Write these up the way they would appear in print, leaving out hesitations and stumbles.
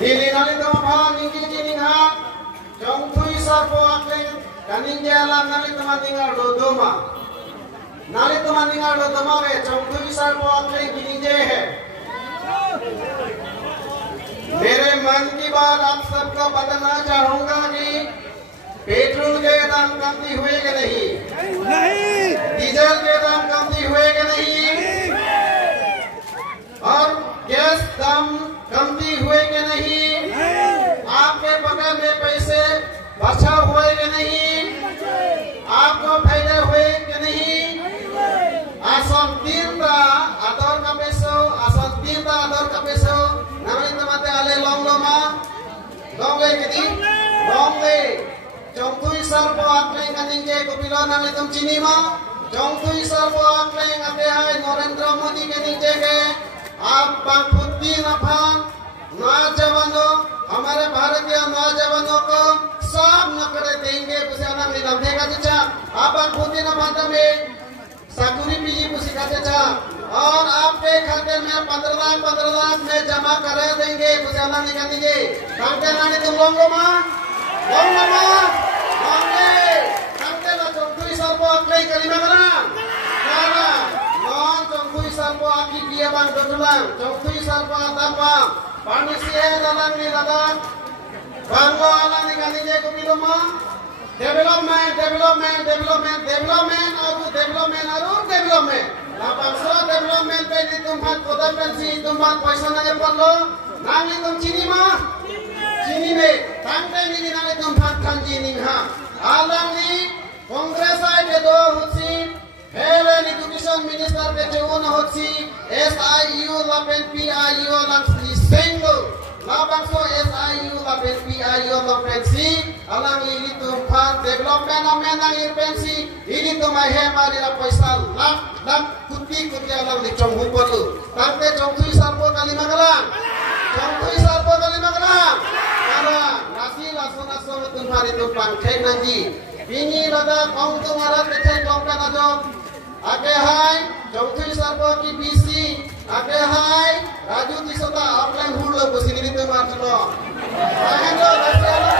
Nili nali tama ninggi jininga jong thui sarpo akle kaning jalan nali tama tinggal dodoma nali tama tinggal dodoma we jong thui sarpo akle gining je है मेरे मन की बात आप सबको बताना चाहूंगा कि पेट्रोल के दाम कमती हुए कि नहीं डीजल के दाम कमती हुए कि नहीं और गैस दाम कमती हुए कि नहीं आपके बगल में पैसे बचा हुए कि नहीं आपको फायदा हुए कि नहीं asal tinta atau kapeso asal tinta atau kapeso namanya temate ale long le kiti long le jongtui sarpo akle kaninge kopilo namanya tum chini ma jongtui sarpo akle ngate hai Narendra Modi kaninge ke आप बागपुती नफान नौजवानों हमारे भारतीय नौजवानों को सब नौकरी देंगे पुसियाना में देगा चाचा आप बागपुती नफान में साकुरी पीजी पुसी का चाचा और आपके खाते में 15 लाख में जमा करा देंगे पुसियाना निकालेंगे कांटे लाने तुम लोगों माँ कांटे ला चौथी साल को अगले करीबा करा Jongtui sarpo aki dia bang dodulang jongtui sarpo atapa panisia dalang ni dalang banglo alang ni kanije ko biloma development la bangsa development pe di tumhat kodam pensi tumhat paisa na palo nang tum chini me tangte ni nang tumhat kan chini ha alang ni congress ai de do hutsi Helen Education Minister Bejoon Hotsi SIU Lapen PIU Langsli Single Labangso SIU Lapen PIU Lapen Si Alang ini tumpan development amenang irpensi ini tumai hema dila paisa lak kuti alang di chonghu polu tante chongtui sarpo kali magalang karena nasi lasona so tumpan itu pangkai nanji ini rada kong tumara kecil kongkan aja आगे हाय चौथी सरपो की BC आगे हाय Raju तिसोता offline हुलो बसिनी तो मारलो आहेलो बसियालो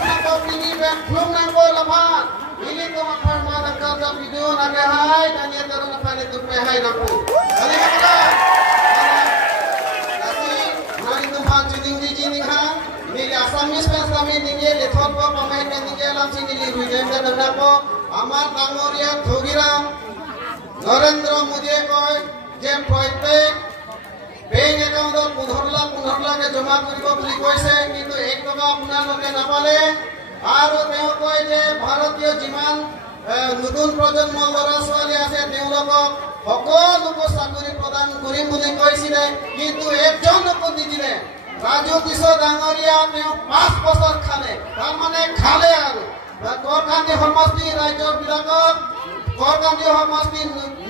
लागा पिनी bank flume नंगो लफा इली तो मफर मानक का वीडियो आगे हाय दानिया करो न पाले तुम पे हाय नपु अली मका नसी मारी तुम हाथ जिनिंग हा Nili Asamis fans kami ninge lethon po pamain ninge langsung nili rujen dan napo amar tangoria thogiram Narendra Modi koi jem proyek bank account or 15 lakh ke jama koribo boli koise kintu ek taka apnar loke napale aro teo koi je bharatiyo jiman nutun projonmo lora swali ase teulokok সকলোকে চাকৰি প্ৰদান কৰিম বুলি কৈছিলে কিন্তু একজনকো নিদিলে राजू किशोर डांगरिया ने 5 বছর খালে তার মানে খালে আৰু করকান্দি সমষ্টি ৰাজ্যৰ বিলাকক করকান্দি সমষ্টি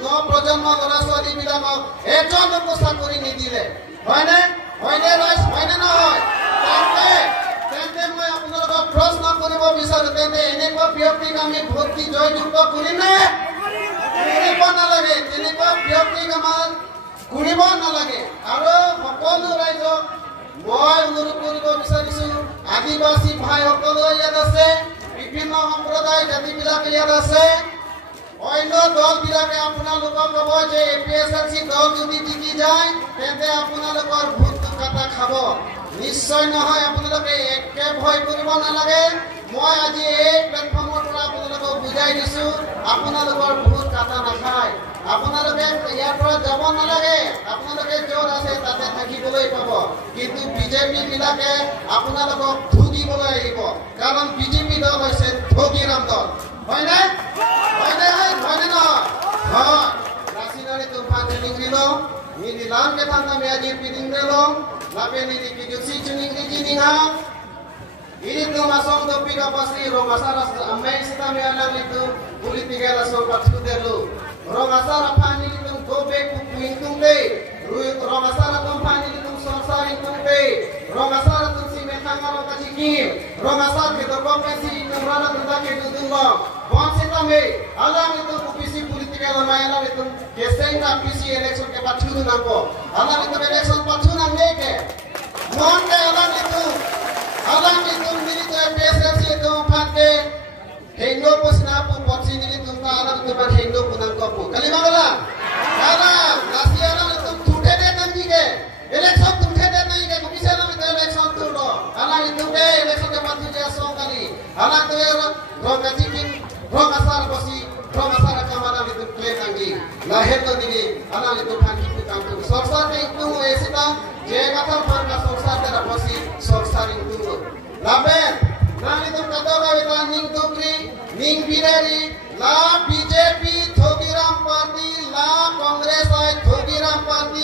ন প্ৰজন্ম ল'ৰা ছোৱালী বিলাকক এজনকো চাকৰি নিদিলে হয়নে নহয় তেন্তে মই আপোনালোকক প্ৰশ্ন কৰিব বিচাৰো তেন্তে এনেকুৱা ব্যক্তিক আমি ভোট দি জয়যুক্ত কৰিমনে কৰিব নালাগে তেনেকুৱা ব্যক্তিক আমাৰ কৰিব নালাগে আৰু সকলো ৰাইজক মই অনুৰোধ কৰিব বিচাৰিছো আদিবাসী ভাইসকল ইয়াত আছে বিভিন্ন সম্প্ৰদায় জাতিবিলাক ইয়াত আছে অন্য দলবিলাকে আপোনালোকক ক'ব যে এপিএছএলচি দল যদি টিকি যায় তেন্তে আপোনালোকৰ ভোটটো কাটা খাব নিশ্চয় নহয় আপোনালোকে একে ভয় কৰিব নালাগে মই আজি এই প্লেটফৰ্মৰ পৰা আপোনালোকক বুজাই দিছো আপোনালোকৰ ভোট কাটা নাখায় আপোনালোকে ইয়াৰ পৰা যাব নালাগে আপোনালোকে জোৰ আছে তাতে থাকিবলৈ পাব কিন্তু বিজেপি বিলাকে আপোনালোকক ঠগিবলৈ আহিব কাৰণ বিজেপি দল হৈছে ঠগিৰাম দল হয়নে নহয় হয় ৰাছিনাৰি তুফান নিংৰিলো নিলাম কে থানা Miazi পিদিংৰেলো লাপেনি কিজুসি চুনিংৰি জিনিঙা ini tu masong tu pika pasti romasara amai sita me alang itu politika raso patsu delu romasara pani itu gobe kuing tungde romasara tu pani itu sonsari tungde romasara tu si mekanga ro kachiki romasara ke to kompesi numrana tu take tu Bonsita me alam itu kupisi politika lamayan itu keseng na pisi election ke pacu nangko alam itu election pacu nang ke mon ke alam itu diri tu PSLC itu pakai Hindu pusna pu porsi diri tu alam itu pakai Hindu punang kopu kali mana alam nasi alam itu tude deh nanti ke election tude deh nanti ke kupisi alam itu election tu do alam itu ke election ke pacu jasong kali alam itu rong kacikin rong asar bosi rong asar kamana itu klaim nanti lahir tu diri alam itu kan itu kampung sorsar itu esita je kata marga sorsar tidak bosi sorsar itu laben nang itu kata kawita ning tukri ning binari la BJP Thogiram party la Congress ay Thogiram party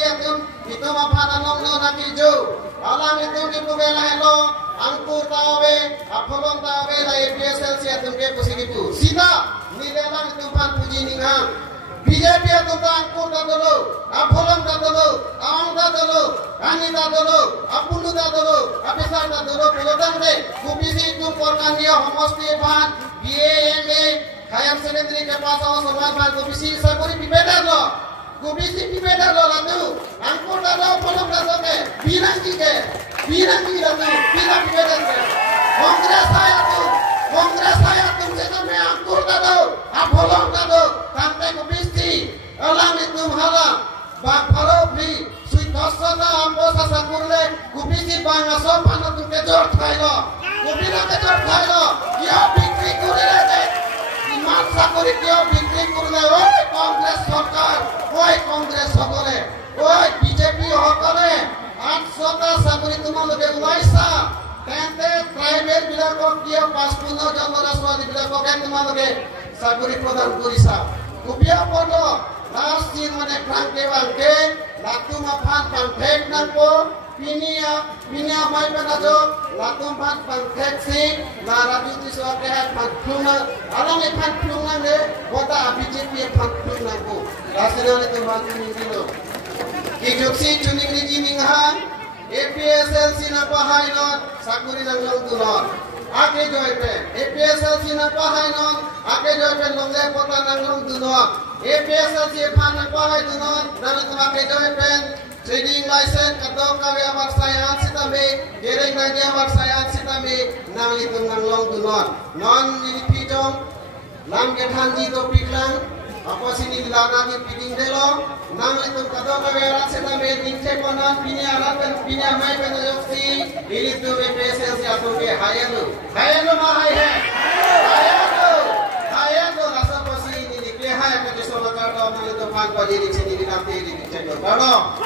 itu mapana nong naki jo alam itu kibugela hello angkur tawe apolong tawe la APSLC atumke pusigipu sida nilelang tumpan puji ninghang BJP atumta angkur dadolo apolong dadolo aang dadolo ani dadolo apulu dadolo apisar dadolo pulotang de kupisi tum porkandia homosti ban BAMA khayam senendri ke pasao somal ban kupisi sakuri pibedar lo kupisi pibedar lo latu angkur dadolo apolong dadolo ke birangi latu bira pibedar ke Kongres saya tu saya me angkur dadolo apolong dadolo sampai kupisi alam itu halam bak parobi suitosana ambo sasakurle kupisi bangaso pana tu kejor thailo kupira kejor thailo kia bikri kurile de iman sakuri kia bikri kurile oi Kongres sarkar oi Kongres hokole oi BJP hokole 800টা sakuri তোমালোকে ওলাইছা তেন্তে tribal বিলাকক kia 55 জন ল'ৰা-ছোৱালী বিলাকক তোমালোকে চাকৰি প্ৰদান কৰিছা কুপিয়া পদ last year mana krangke bangke latu mapan pangkek nangko pinia mai panajo latu mapan pangkek sing lara juti suake hat pangkluna alang e pangkluna ne kota abijit pie pangkluna nangko rasanya itu bantu ningilo kijuksi juning jining hang APSLC na pahai not sakuri nanglong tulon ake joypen APSLC na pahai not ake joypen longge kota nanglong tulon APSLC pan pahai tulon nang ake joypen trading license kadong kawe amar sayan sitame gereng nagi amar sayan sitame nang itu nanglong tulon non nilipijong lam gethanji to piklang apa sini dilana di piding delo nang itu kadang kaweran setame dingce konan pinya raten pinya mai pen yoksi ini tu BPSL si atu ke hayanu mah hayanu rasa pasi ini ke hay ke sola kardo nang itu pan pajiri sini di nanti di cendol kardo